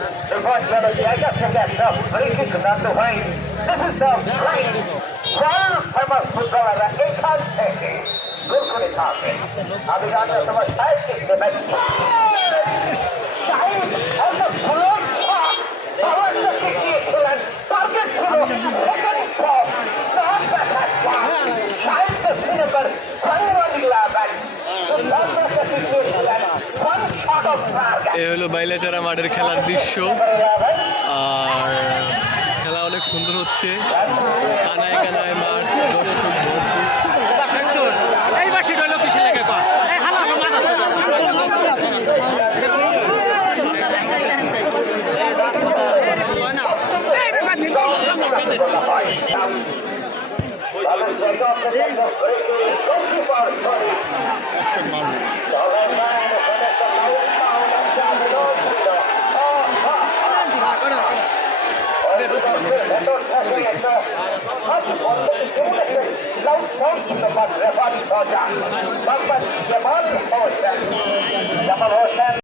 The first melody, I got to get the free kick underway. This is the right. World famous footballer, এখান থেকে গোল করে থাকেন। আমি জানি তোমার সাইড দেখতে পাই। শাহিদ একটা বুলেট শট পাওয়ারটা গিয়েছিলেন। টার্গেট ছিল second ball. Not back Shahid the number 111 এ হলো বাইলাচারা মাঠের খেলার দৃশ্য। আর খেলা অনেক সুন্দর হচ্ছে, কানায় কানায় মাঠ, দর্শক ভরপুর। এই বাসি রইল কিসে লেগে পা এই হালা হলো মাছ আছে Laut Sound,